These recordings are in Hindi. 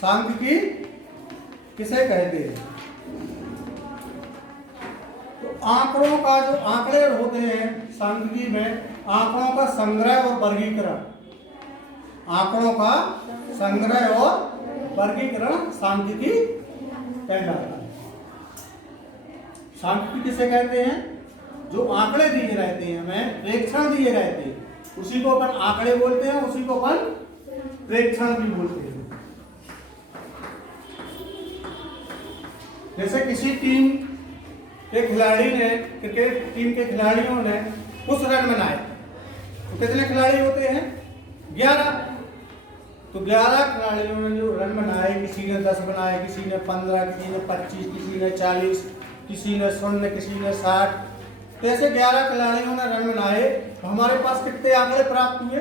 सांख्यिकी किसे कहते हैं? तो आंकड़ों का जो आंकड़े होते हैं सांख्यिकी में, आंकड़ों का संग्रह और वर्गीकरण, आंकड़ों का संग्रह और वर्गीकरण सांख्यिकी कहलाता है। सांख्यिकी किसे कहते हैं? जो आंकड़े दिए रहते हैं, हमें प्रेक्षण दिए रहते हैं, उसी को अपन आंकड़े बोलते हैं, उसी को अपन प्रेक्षण भी बोलते हैं। जैसे किसी टीम के खिलाड़ी ने, क्रिकेट टीम के खिलाड़ियों ने कुछ रन बनाए, तो कितने खिलाड़ी होते हैं? 11। तो 11 खिलाड़ियों ने जो रन बनाए, किसी ने 10 बनाए, किसी ने 15, किसी ने 25, किसी ने 40, किसी ने 0, किसी ने 60, तो ऐसे 11 खिलाड़ियों ने रन बनाए, तो हमारे पास कितने आंकड़े प्राप्त हुए?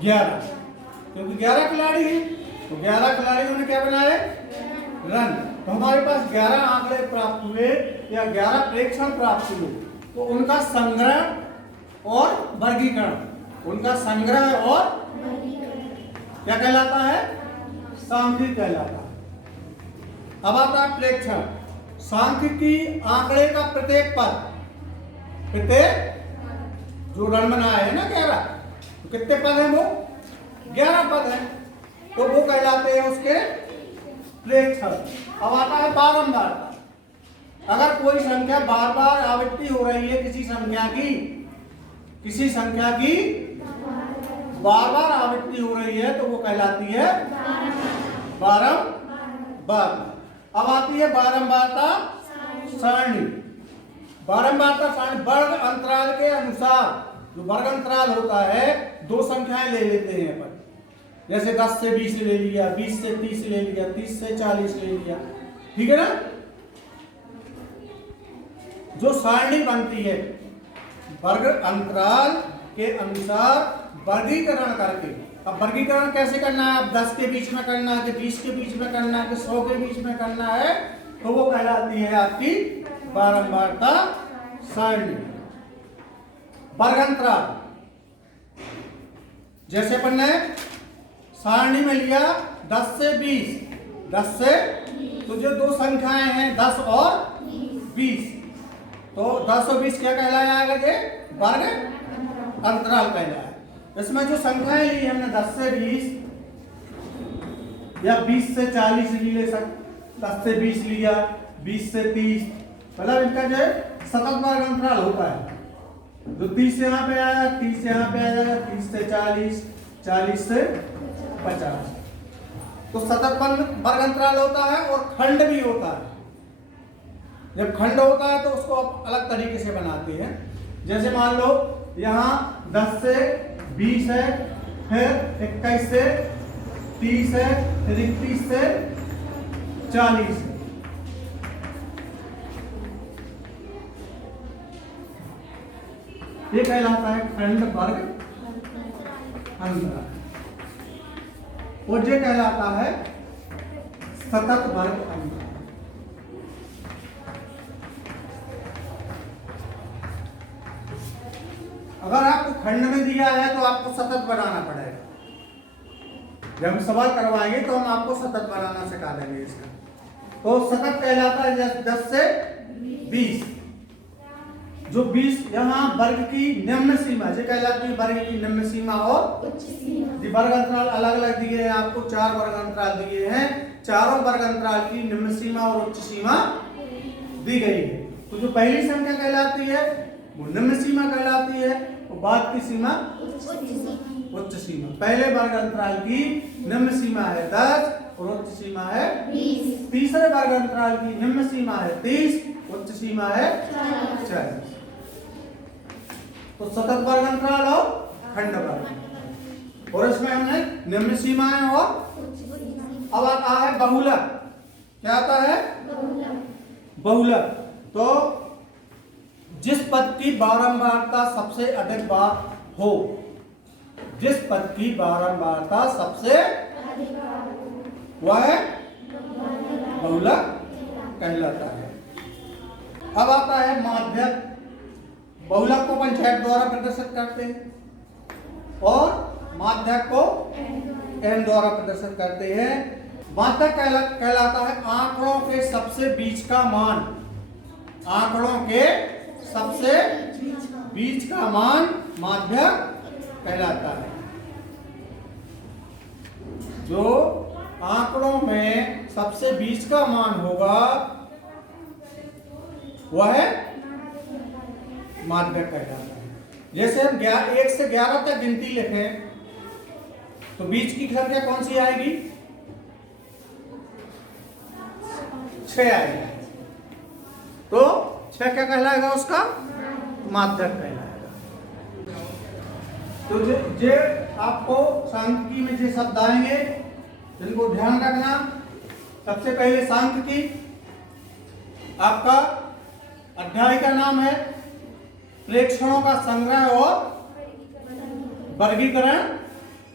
11, क्योंकि 11 खिलाड़ी हैं, तो 11 खिलाड़ियों ने क्या बनाए? रन। तो हमारे पास 11 आंकड़े प्राप्त हुए या 11 प्रेक्षण प्राप्त हुए। तो उनका संग्रह और वर्गीकरण, उनका संग्रह और क्या कहलाता है? सांख्यिकी कहलाता है। अब आता है प्रेक्षण। सांख्यिकी आंकड़े का प्रत्येक पद, प्रत्येक जो रन बनाया है ना 11, तो कितने पद हैं? वो 11 पद हैं, तो वो कहलाते हैं उसके प्रेक्षण। अब आता है बारंबारता। अगर कोई संख्या बार बार आवृत्ति हो रही है, किसी संख्या की बार बार आवृत्ति हो रही है, तो वो कहलाती है बारंबार। अब आती है बारंबारता सारणी। बारंबारता सारणी वर्ग अंतराल के अनुसार, जो वर्ग अंतराल होता है, दो संख्याएं ले लेते हैं अपन, जैसे 10 से 20 ले लिया, 20 से 30 ले लिया, 30 से 40 ले लिया, ठीक है ना? जो सारणी बनती है वर्ग अंतराल के अनुसार वर्गीकरण करके, अब वर्गीकरण कैसे करना है? अब 10 के बीच में करना है कि 20 के बीच में करना है कि 100 के बीच में करना है, तो वो कहलाती है आपकी बारंबारता सारणी। वर्ग अंतराल, जैसे अपन ने सारणी में लिया 10 से 20, 10 से, तो जो दो संख्याएं हैं 10 और 20, तो 10 और 20 क्या कहलाया? ये वर्ग अंतराल कहलाया। इसमें जो संख्याएं ली हमने 10 से 20 या 20 से 40 ले सकते, 10 से 20 लिया, 20 से 30, मतलब इनका जो है सतत वर्ग अंतराल होता है। जो 30 यहाँ पे आया, 30 यहाँ पे आ जाएगा, 30 से 40, 40 से 50, तो सतत वर्ग अंतराल होता है और खंड भी होता है। जब खंड होता है तो उसको अलग तरीके से बनाते हैं। जैसे मान लो यहाँ 10 से 20 है, फिर 21 से 30 है, फिर 31 से 40 है। ये कहलाता है खंड वर्ग अंतराल, और ये कहलाता है सतत वर्ग अंतराल। अगर आपको खंड में दिया है तो आपको सतत बनाना पड़ेगा। जब हम सवाल करवाएंगे तो हम आपको सतत बनाना सिखा देंगे इसका। तो सतत कहलाता है 10 से 20, जो 20 यहाँ वर्ग की निम्न सीमा, जो कहलाती है वर्ग की निम्न सीमा और वर्ग अंतराल अलग अलग दिए हैं आपको। 4 वर्ग अंतराल दिए हैं, चारों वर्ग अंतराल की निम्न सीमा और उच्च सीमा दी गई है। तो जो पहली संख्या कहलाती है वो निम्न सीमा कहलाती है, और बाद की सीमा उच्च सीमा। पहले वर्ग अंतराल की निम्न सीमा है 10 और उच्च सीमा है 20। तीसरे वर्ग अंतराल की निम्न सीमा है 30, उच्च सीमा है 40। तो सतत वर्ग अंतराल और खंड वर्ग, और इसमें हमने निम्न सीमाएं और अब आता है बहुलक। क्या आता है? बहुलक। तो जिस पद की बारंबारता सबसे अधिक बार हो, जिस पद की बारंबारता सबसे वह बहुलक कहलाता है। अब आता है माध्यक। बहुलक को अपन छेद द्वारा प्रदर्शित करते हैं और माध्यक को एम द्वारा प्रदर्शित करते हैं। माध्यक कहलाता है आंकड़ों के सबसे बीच का मान। आंकड़ों के सबसे बीच का मान माध्यक कहलाता है। जो आंकड़ों में सबसे बीच का मान होगा वह माध्यक कहलाता है। जैसे हम 1 से 11 तक गिनती लिखें तो बीच की संख्या कौन सी आएगी? 6 आएगी। तो 6 क्या कहलाएगा? उसका माध्यक कहलाएगा। तो जे आपको सांख्यिकी में जो शब्द आएंगे जिनको ध्यान रखना। सबसे पहले सांख्यिकी, आपका अध्याय का नाम है प्रेक्षणों का संग्रह और वर्गीकरण।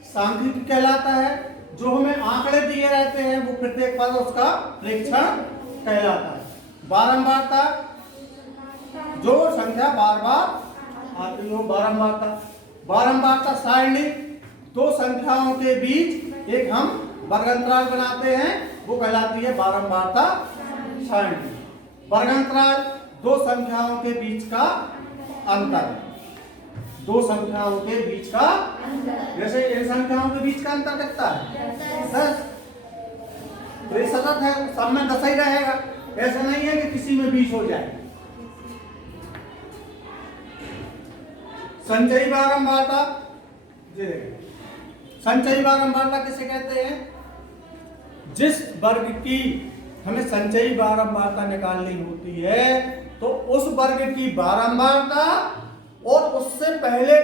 सांख्यिकी कहलाता है जो हमें आंकड़े दिए रहते हैं वो प्रत्येक पद उसका प्रेक्षण कहलाता है। बारंबारता, जो संख्या बार बार आती हो, बारंबारता। बारंबारता सारणी, दो संख्याओं के बीच एक हम वर्गांतराल बनाते हैं वो कहलाती है बारंबारता सारणी। वर्गांतराल, दो संख्याओं के बीच का अंतर। दो संख्याओं के बीच का, जैसे इन संख्याओं के बीच का अंतर कितना है? 10। तो ये सतत है, सब में 10 ही रहेगा। ऐसा नहीं है कि किसी में 20 हो जाए। संचयी बारंबारता, संचयी बारंबारता किसे कहते हैं? जिस वर्ग की हमें संचयी बारंबारता निकालनी होती है तो उस वर्ग की बारंबारता और उसके पहले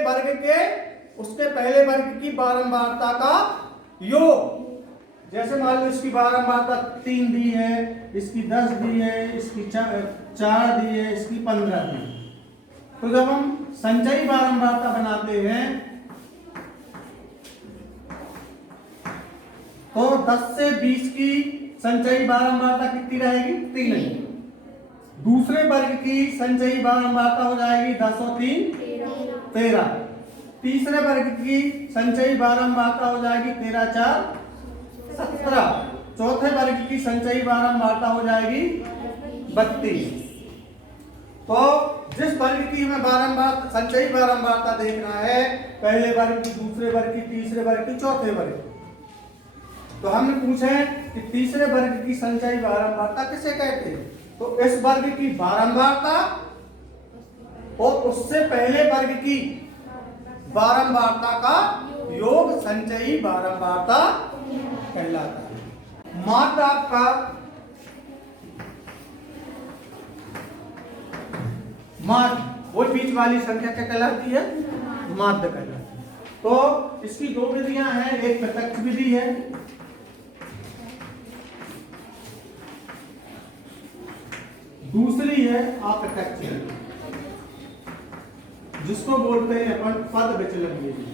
वर्ग की बारंबारता का योग। जैसे मान लो इसकी बारंबारता 3 दी है, इसकी 10 दी है, इसकी 4 दी है, इसकी 15 दी है। तो जब हम संचयी बारंबारता बनाते हैं तो 10 से 20 की संचयी बारंबारता कितनी रहेगी? 3 ही। दूसरे वर्ग की संचयी बारंबारता हो जाएगी 10 और 3 13। तीसरे वर्ग की संचयी बारंबारता हो जाएगी 13 4 17। चौथे वर्ग की संचयी बारंबारता हो जाएगी 32। तो जिस वर्ग की हमें संचयी बारंबारता देखना है, पहले वर्ग की, दूसरे वर्ग की, तीसरे वर्ग की, चौथे वर्ग की, तो हमने पूछे कि तीसरे वर्ग की संचयी बारंबारता किसे कहते हैं? तो इस वर्ग की बारंबारता और उससे पहले वर्ग की बारंबारता का योग संचयी बारंबारता कहलाता है। माध्य आपका माध्य, वो बीच वाली संख्या क्या कहलाती है? माध्य कहलाती है। तो इसकी दो विधियां हैं, एक प्रत्यक्ष विधि है, दूसरी है अप्रत्यक्ष विधि, जिसको बोलते हैं अपन पद विचलन विधि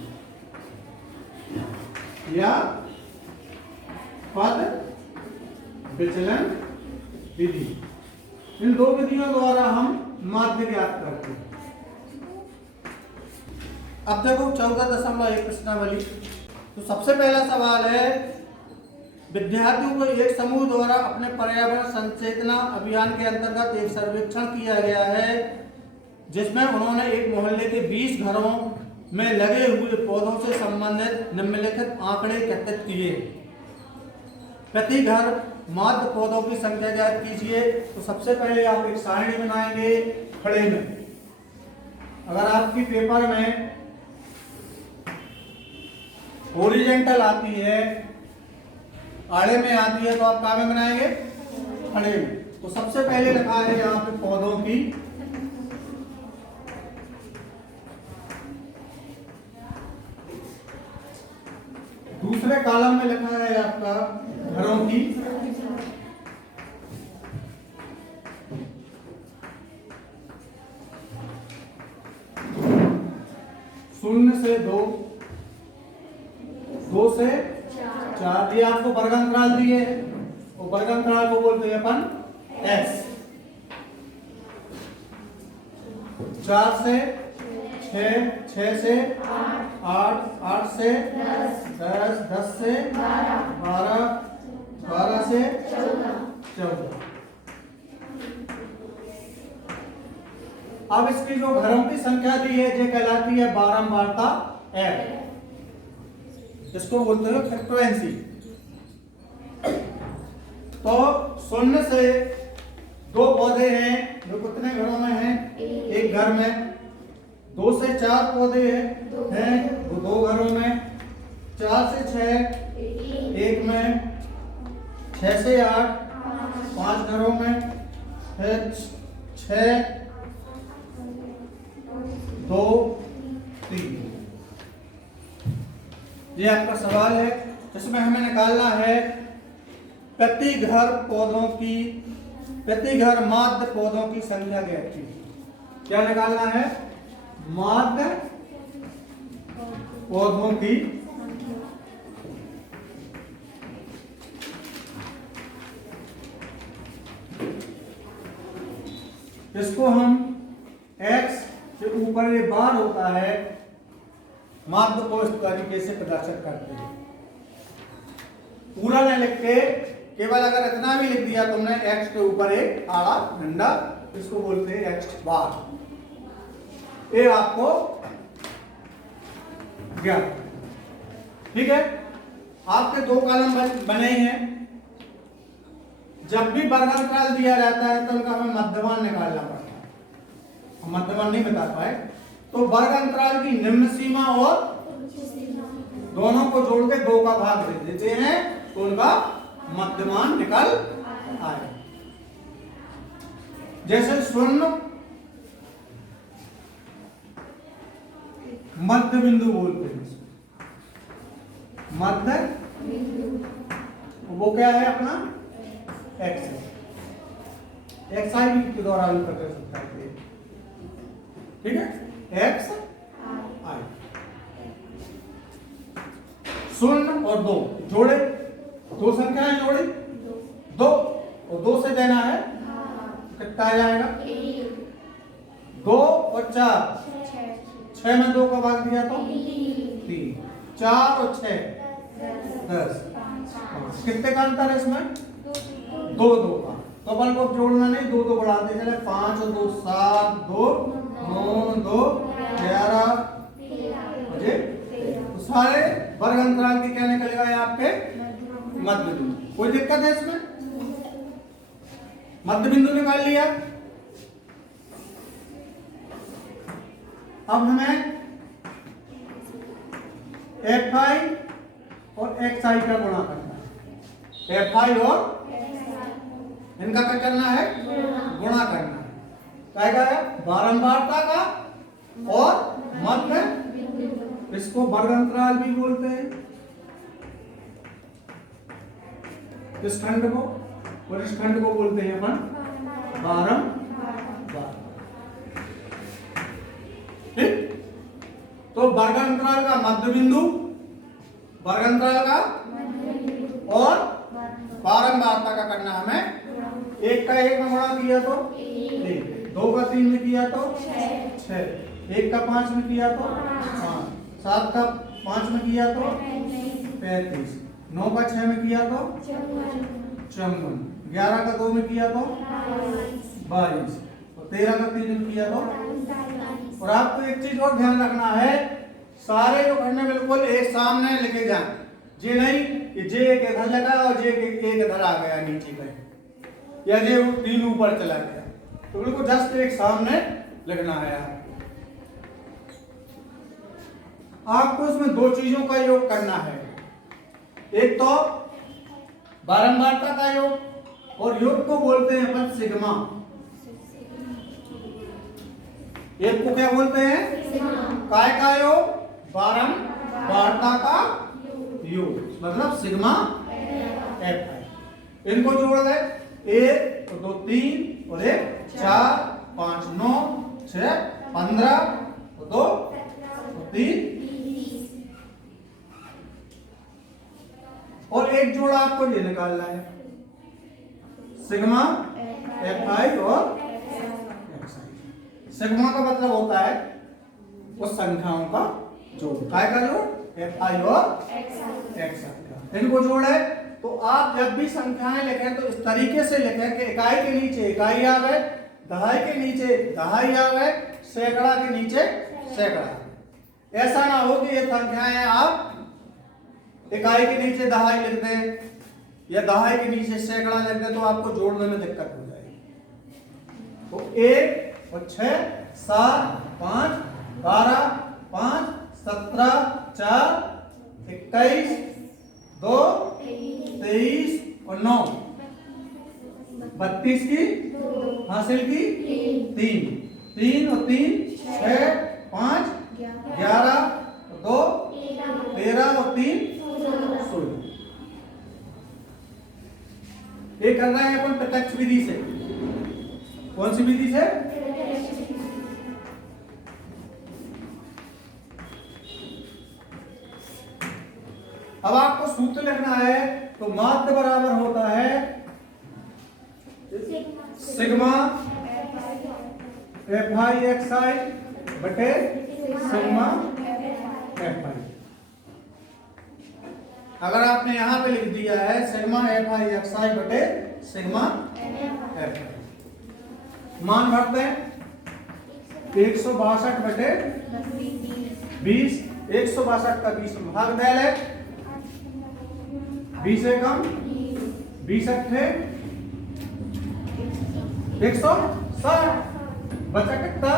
या पद विचलन विधि। इन दो विधियों द्वारा हम माध्य ज्ञात करते हैं। अब देखो 14.1 प्रश्नावली। तो सबसे पहला सवाल है, विद्यार्थियों को एक समूह द्वारा अपने पर्यावरण संचेतना अभियान के अंतर्गत एक सर्वेक्षण किया गया है जिसमें उन्होंने एक मोहल्ले के 20 घरों में लगे हुए पौधों से संबंधित निम्नलिखित आंकड़े एकत्रित किए। प्रति घर माध्य पौधों की संख्या ज्ञात कीजिए। तो सबसे पहले आप एक सारणी बनाएंगे खड़े में। अगर आपकी पेपर में हॉरिजॉन्टल आती है, आड़े में आती है, तो आप कहाँ में बनाएंगे? खड़े में। तो सबसे पहले लिखा है यहाँ पे पौधों की, दूसरे कॉलम में लिखा है आपका घरों की, शून्य से 2, 2 से 4। ये आपको वर्गांतराल दिए हैं और वर्गांतराल को बोलते हैं अपन S। 4 से 6, 6 से 8, 8 से 10, 10 से 12, 12 से 14। अब इसकी जो घरों की संख्या दी है ये कहलाती है बारंबारता ऐड, इसको बोलते हैं फ्रीक्वेंसी। तो 0 से 2 पौधे हैं जो कितने घरों में हैं? एक घर में। 2 से 4 पौधे हैं वो 2 घरों में। 4 से 6 एक में। 6 से 8 5 घरों में है। 6 2 3। ये आपका सवाल है, इसमें हमें निकालना है प्रति घर माध्य पौधों की संख्या ज्ञात कीजिए। क्या निकालना है? माध्य पौधों की इसको हम x के ऊपर ये बार होता है माध्य को इस तरीके से प्रदर्शित करते हैं। पूरा नहीं लिख के केवल अगर इतना भी लिख दिया तुमने x के ऊपर एक आड़ा डंडा, इसको बोलते हैं x बार। ये आपको ज्ञान, ठीक है। आपके 2 कॉलम बने हैं। जब भी वर्गांतराल दिया जाता है तो उनका हमें मध्यमान निकालना पड़ता है। हम मध्यमान नहीं बता पाए तो वर्गांतराल की निम्न सीमा और दोनों को जोड़ के 2 का भाग दे देते हैं तो उनका मध्यमान निकल आए। जैसे 0 मध्य बिंदु बोलते हैं। मध्य वो क्या है अपना? x है। xi के द्वारा भी प्रदर्शित करते हैं, ठीक है। x i 0 और 2 जोड़े, 2 संख्याएं जोड़े, 2 और 2 से देना है कितना आ जाएगा? 2 और 4, 6 में 2 का भाग दिया तो 3, 4 और 6 10। कितने का अंतर है इसमें? 2 2 का। तो अपन को जोड़ना नहीं, 2 2 बढ़ाते चले। 5 और 2 7, 2 9 2 11 तो सारे वर्ग अंतराल के क्या निकलेगा? आपके मध्य बिंदु। कोई दिक्कत है इसमें? मध्य बिंदु निकाल लिया। अब हमें fi और xi का गुणा करना है। fi और इनका क्या करना है? गुणा करना है। क्या है? बारंबारता का और मध्य, इसको वर्ग अंतराल भी बोलते हैं इस खंड को, और इस खंड को बोलते हैं अपन बारंबार। ठीक। तो वर्ग अंतराल का मध्य बिंदु, वर्ग अंतराल का और बारंबारता का करना हमें। 1 का 1 में गुणा किया तो 1, 2 का 3 में किया तो 6, 1 का 5 में किया तो 5, 7 का 5 में किया तो 35, 9 का 6 में किया तो 54, 11 का 2 में किया तो 22 और 13 का 3 में किया तो। और आपको एक चीज और ध्यान रखना है, सारे जो खंड बिल्कुल एक सामने लिखे जाए। जे नहीं कि जे एक इधर लगा और जे एक इधर आ गया नीचे पे, या जे 3 ऊपर चला गया, तो बिल्कुल जस्ट एक सामने लिखना है। आपको इसमें 2 चीजों का योग करना है। एक तो बारंबारता का योग, और योग को बोलते हैं अपन सिग्मा। एक को क्या बोलते हैं? काय का योग? बारंबारता का योग, मतलब सिग्मा f। इनको जोड़ दे, 1 और 2 3 और 1 4 5 9 6 15 और 2 और 3 और एक जोड़ा आपको ये निकालना है, सिग्मा fi और xi। सिग्मा का मतलब होता है उस संख्याओं का जोड़, काय का जोड़, एफ आई और एक्स आई का, इनको जोड़ है। तो आप जब भी संख्याएं लिखें तो इस तरीके से लिखें कि इकाई के नीचे इकाई आवे, दहाई के नीचे दहाई आवे, सैकड़ा के नीचे सैकड़ा। ऐसा ना हो कि ये संख्याएं आप इकाई के नीचे दहाई लिख दें या दहाई के नीचे सैकड़ा लिख दें तो आपको जोड़ने में दिक्कत हो जाएगी। तो 1 और 6 7 5 12 5 17 4 21 2 23 और 9 32 की हासिल की 3 3 और 3 6 5 11 2 13 और 3 16। ये कर रहे हैं अपन प्रत्यक्ष विधि से। कौन सी विधि से? अब आपको सूत्र लिखना है तो माध्य बराबर होता है सिग्मा एफ आई एक्स आई बटे सिग्मा एफ आई। अगर आपने यहां पे लिख दिया है सिग्मा एफ आई एक्स आई बटे सिग्मा एफ आई, मान भरते हैं 162 बटे 20, 162 का 20 में भाग देल है, 20 एकम 20 अट्ठे 160, बचा कितना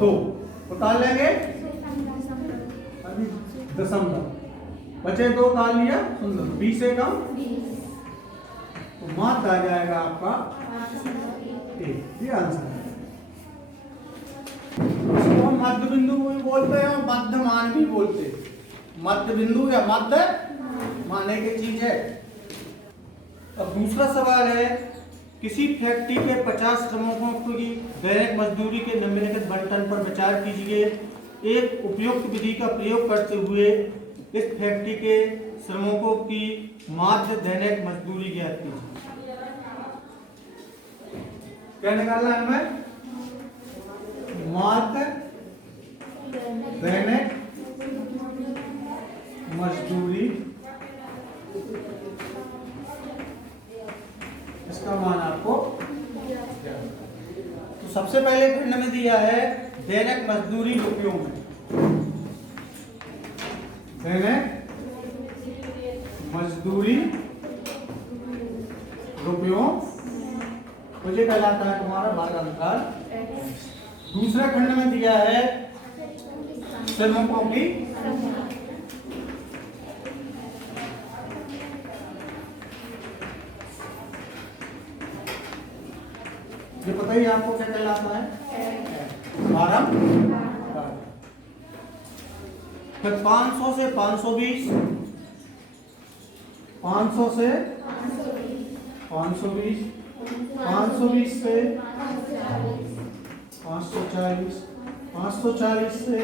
2, उतार लेंगे दशमलव, बचे 2 उतार लिया, 20 एकम तो माध्य आ जाएगा आपका 1। ये आंसर है। इसको हम मध्य बिंदु भी बोलते हैं और मध्यमान भी बोलते हैं। मध्य बिंदु या मध्य माने की चीज है। अब दूसरा सवाल है, किसी फैक्ट्री के 50 श्रमिकों की दैनिक मजदूरी के निम्नलिखित बंटन पर विचार कीजिए। एक उपयुक्त विधि का प्रयोग करते हुए इस फैक्ट्री के श्रमिकों की माध्य दैनिक मजदूरी ज्ञात कीजिए। क्या निकालना है हमें? माध्य दैनिक मजदूरी, इसका मान आपको, तो सबसे पहले खंड में दिया है दैनिक मजदूरी रुपयों में, दैनिक मजदूरी रुपयों, मुझे कहलाता है तुम्हारा भाग अंतराल। दूसरा खंड में दिया है श्रमिकों की ये पता ही आपको क्या कहलाता है, फिर 500 से 520, 500 से 520, 520 से 540, 540 से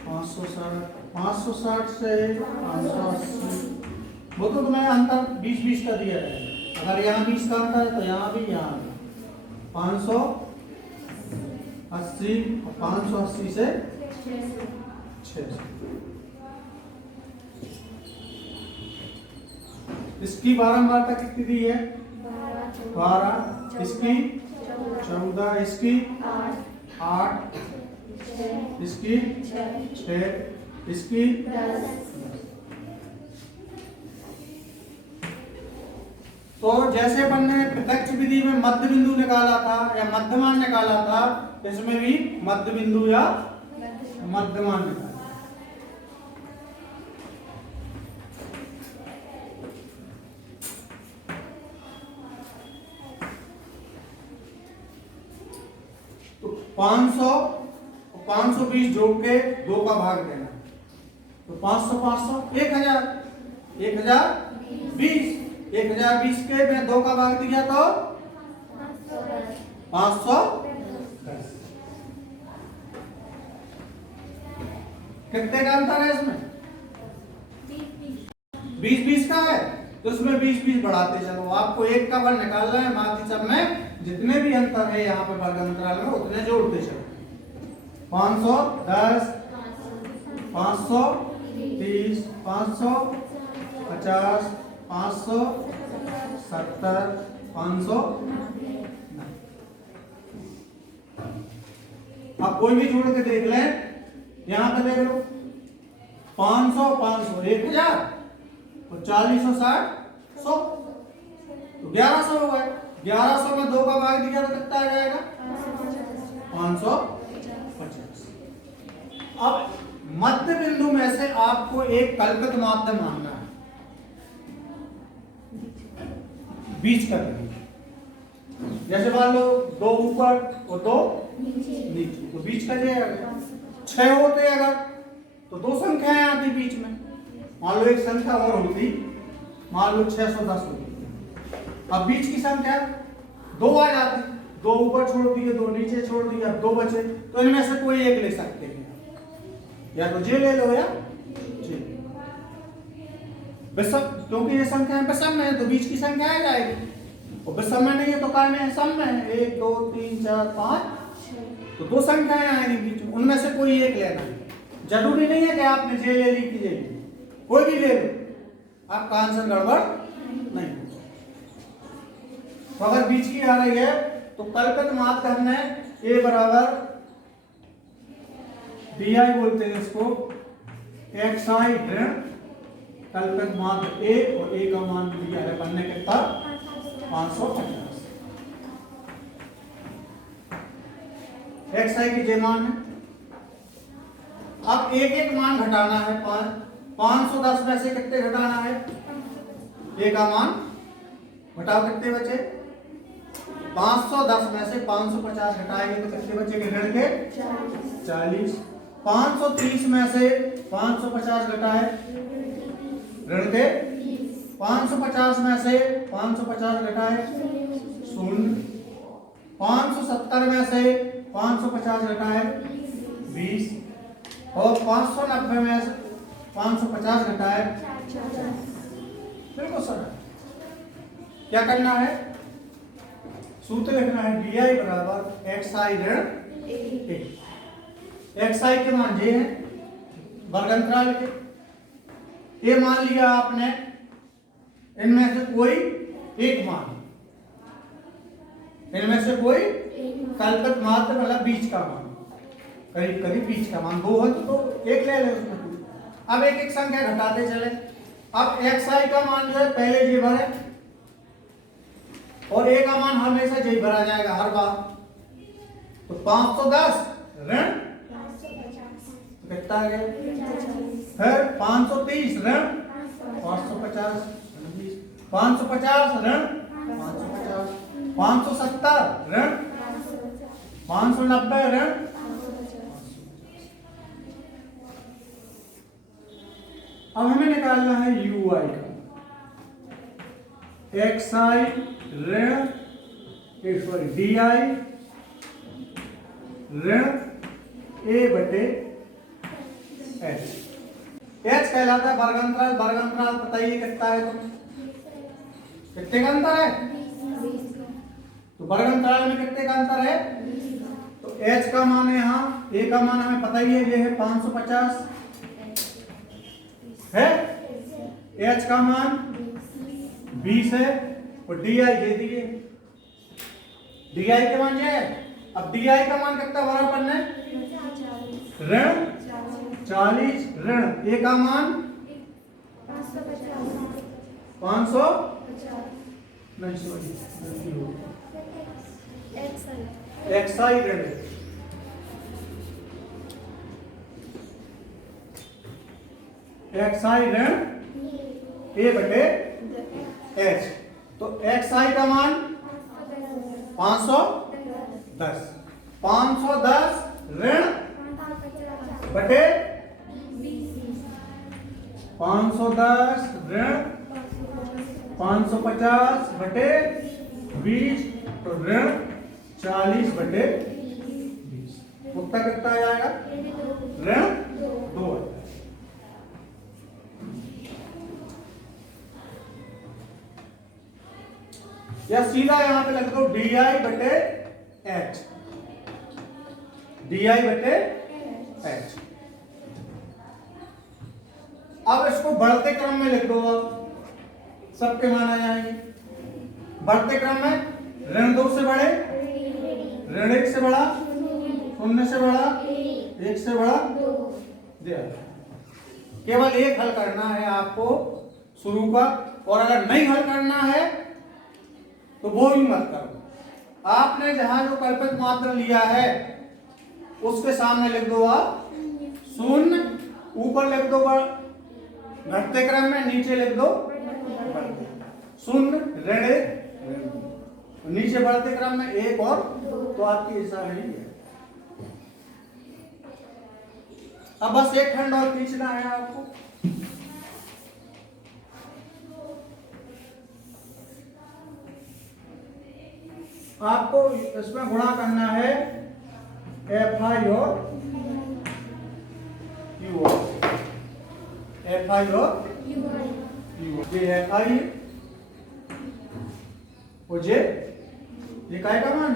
560, 560 से 580। वो तो तुम्हें अंतर 20-20 का दिया है। अगर यहाँ 20 का अंतर है तो यहाँ भी, यहाँ भी 580 और 580 से 600। इसकी बारंबारता कितनी दी है? 12, इसकी 14, इसकी 8, इसकी 6, इसकी 10। तो जैसे अपन ने प्रत्यक्ष विधि में मध्य बिंदु निकाला था या मध्यमान निकाला था, इसमें भी मध्य बिंदु या मध्यमान निकाला। तो 500 और 520 जोड़ के 2 का भाग देना, तो 500 500 1000, 1020, 1020 के में 2 का भाग दिया तो 510। कितने का अंतर है इसमें? 20-20 का है, तो इसमें 20-20 बढ़ाते चलो। आपको 1 का वर्ग निकालना है, बाकी सब में जितने भी अंतर है यहाँ पे वर्ग अंतराल में उतने जोड़ते चलो। 510, 530, 550, 570, 500। अब कोई भी जोड़ के देख लें, यहां पे देख लो 500, 500, 1000 और 40 और 60, 100, तो 1100 हो गए। 1100 में 2 का भाग दिया तो कितना आ जाएगा? 550। अब मध्य बिंदु में से आपको एक कल्पित माध्य मानना है, बीच का बिंदु। जैसे मान लो 2 ऊपर और 2 नीचे, तो बीच का जो 6 होते अगर, तो 2 संख्याएं आती बीच में। मान लो एक संख्या और होती, मान लो 610 होती, अब बीच की संख्या 2 आ जाती, 2 ऊपर छोड़ दिए, 2 नीचे छोड़ दिए, अब 2 बचे, तो इनमें से कोई एक ले सकते हैं, या तो जे ले लो या जे। विषम, क्योंकि ये संख्या विषम में है तो बीच की संख्या आ जाएगी, और विषम में नहीं है तो काय में है? सम में है। 1 2 3 4 5, तो 2 संख्याएं आएंगी बीच में, उनमें से कोई एक लेना है। जरूरी नहीं है कि आपने जे ले ली कि जे ली, कोई भी ले लो, आपका आंसर गड़बड़ नहीं। तो अगर बीच की आ रही है तो कल्पित माध्य हमने ए बराबर डी आई बोलते हैं इसको, एक्स आई ऋण कल्पित माध्य ए, और ए का मान दिया है बनने कितना? 550। एक्स आई की जे मान है। अब एक एक मान घटाना है। 510 में से कितने घटाना है? ए का मान घटाओ, कितने बचे? 510 में से 550 घटाएंगे तो कितने बचेंगे? ऋण के 40। 530 में से 550 घटाए, ऋण के 550 में से 550 घटाए 0। 570 में से 550 घटाए 20, और 590 में से 550 घटाए। बिल्कुल सर, क्या करना है? सूत्र लिखना है डी आई बराबर एक्स आई ऋण ए। एक्स आई के मान जे है, वर्गांतराल के। ये मान लिया आपने, इनमें से कोई एक मान, इनमें से कोई कल्पित माध्य मतलब बीच का मान, करीब करीब बीच का मान 2 है तो एक ले ले उसमें। अब एक एक संख्या घटाते चले। अब एक्स आई का मान जो है पहले जे भरे, और ए का मान हमेशा जे भरा जाएगा हर बार। तो 510 ऋण कितना आ गया? फिर 530 ऋण 550, 550 ऋण 550, 570 ऋण 590 ऋण। अब हमें निकालना है यू आई का। एक्स आई ऋण सॉरी डी आई ऋण ए बटे एच। एच कहलाता है वर्गांतराल। वर्गांतराल बताइए कितना है? तो कितने का अंतर है? तो वर्गांतराल में कितने का अंतर है? तो एच का मान है यहाँ, ए का मान हमें पता ही है, ये है 550 है, एच का मान 20 है, और डी आई दे दिए। डी आई के मान ये है। अब डी आई का मान कितना भरा पड़ना है? ऋण 40 ऋण ए का मान 500 नहीं सॉरी एक्स आई ऋण एक्स आई ऋण ए बटे एच। तो एक्स आई का मान 510, 510 ऋण बटे 510 ऋण 550 बटे 20, तो ऋण 40 बटे 20। उत्तर कितना आएगा? ऋण 2। या सीधा यहां पे लग दो डी आई बटे एच, डी आई बटे एच। अब इसको बढ़ते क्रम में लिख दो, अब सबके मान आ जाएंगे। बढ़ते क्रम में ऋण 2 से बड़े, ऋण 1 से बड़ा, 0 से बड़ा, 1 से बड़ा, केवल एक हल करना है आपको शुरू का, और अगर नहीं हल करना है तो वो भी मत करो। आपने जहां जो कल्पित मात्रा लिया है उसके सामने लिख दो आप 0, ऊपर लिख दो घटते क्रम में, नीचे लिख दो 0, ऋण 1, नीचे बढ़ते क्रम में 1 और 2, तो आपकी ऐसा है। अब बस एक खंड और खींचना है आपको। आपको इसमें गुणा करना है FI और UI, FI और ये FI और ये काय का मान,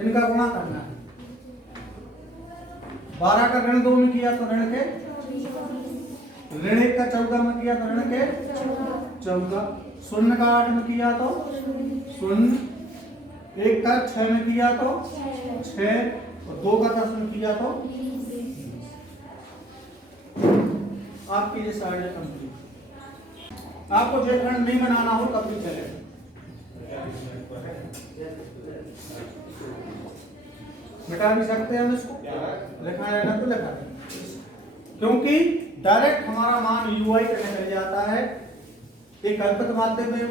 इनका गुणा करना है। 12 का ऋण 2 में किया तो ऋण के, ऋण 1 का 14 में किया तो ऋण के 14, 0 का 8 में किया तो 0, 1 का 6 में किया तो 6, और 2 का 10 में किया तो आपकी ये साइड कंप्लीट। आपको जो खंड नहीं बनाना हो तब भी चलेगा। मिटा भी सकते हैं हम इसको, लिखा है ना तो लिखा है, क्योंकि डायरेक्ट हमारा मान UI करने चले जाता है। एक कल्पित माध्यम में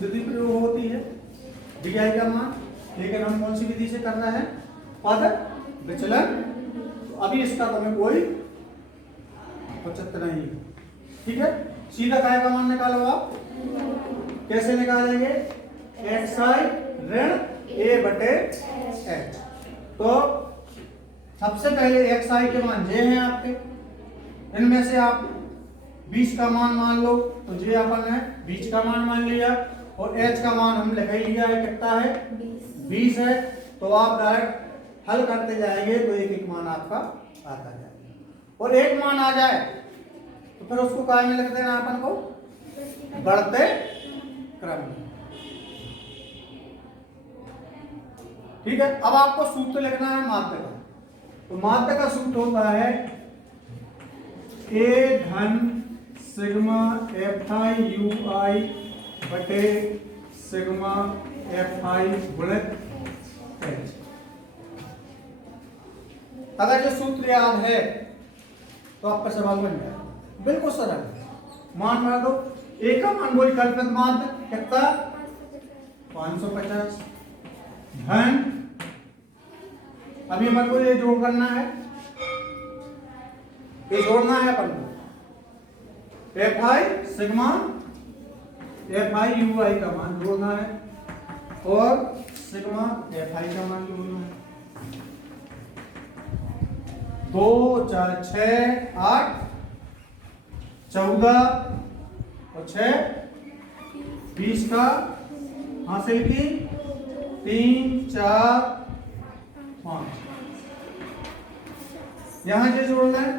विधि प्रयोग होती है DI का मान, लेकिन हम कौन सी विधि से कर रहे हैं, पद विचलन। तो अभी इसका तुम्हें कोई औचित्य नहीं, ठीक है। सीधा काय का मान निकालो आप, कैसे निकालेंगे, XI ऋण A बटे H। तो सबसे पहले XI के मान जे हैं आपके, इनमें से आप 20 का मान मान लो, तो जे अपन है 20 का मान मान लिया, और H का मान हम लिख ही लिया है, कितना है 20 है। तो आप डायरेक्ट हल करते जाएंगे तो एक एक मान आपका आता जाएगा, और एक मान आ जाए तो फिर उसको काय में लिख देना अपन को, बढ़ते क्रम में, ठीक है। अब आपको सूत्र लिखना है माध्य का, तो माध्य का सूत्र होता है A धन सिग्मा FI UI बटे सिग्मा FI गुणित H। अगर ये सूत्र याद है तो आपका सवाल बन जाए, बिल्कुल सरल। मान मार दो, A का मान वही कल्पित माध्य कितना 550, धन अभी हमारे को ये जोड़ करना है, ये जोड़ना है अपन को, FI सिग्मा FI UI का मान जोड़ना है, और सिग्मा FI का मान जोड़ना है। 2 4 6 8 14 और 6 20 का हासिल की, 3 4 5 यहां से जोड़ना है।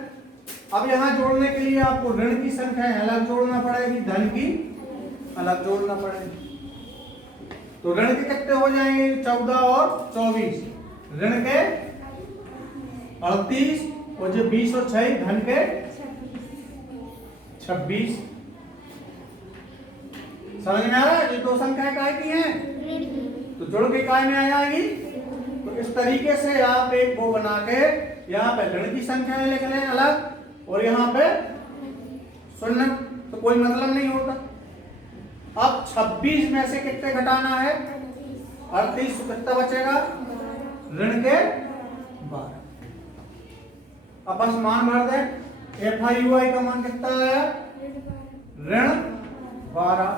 अब यहां जोड़ने के लिए आपको ऋण की संख्या अलग जोड़ना पड़ेगी, धन की अलग जोड़ना पड़ेगी। तो ऋण के कितने हो जाएंगे, 14 और 24, ऋण के 38, और जो 20 और 6 धन के 26। समझ में आ रहा है, ये दो संख्याएं काय की हैं, तो जोड़ के काय में आ जाएगी। तो इस तरीके से आप एक वो बना के यहाँ पे ऋण की संख्याएं लिख लें अलग, और यहाँ पे शून्य, तो कोई मतलब नहीं होता। अब 26 में से कितने घटाना है, 38, कितना बचेगा, ऋण के 12। अब बस मान भर दें, FI UI का मान कितना आया, ऋण 12,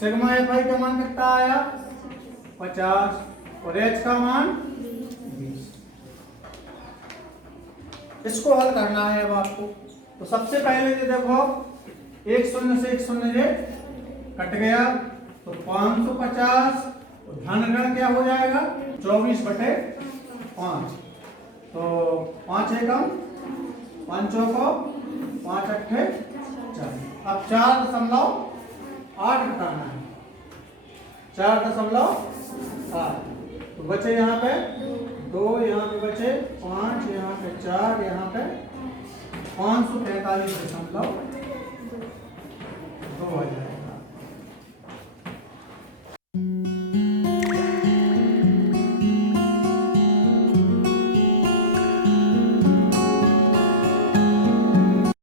सिग्मा FI का मान कितना आया 50, और H का मान 20। इसको हल करना है अब आपको। तो सबसे पहले ये देखो, एक शून्य से एक शून्य ये कट गया, तो 550, धन ऋण क्या हो जाएगा 24 बटे 5, तो 5 एकम 5 चौको 5 अट्ठे 40। अब 4.8 घटाना है, 4.8 तो बचे यहाँ पे 2, यहाँ पे बचे 5, यहाँ पे 4, यहाँ पे 543.2 आ जाए।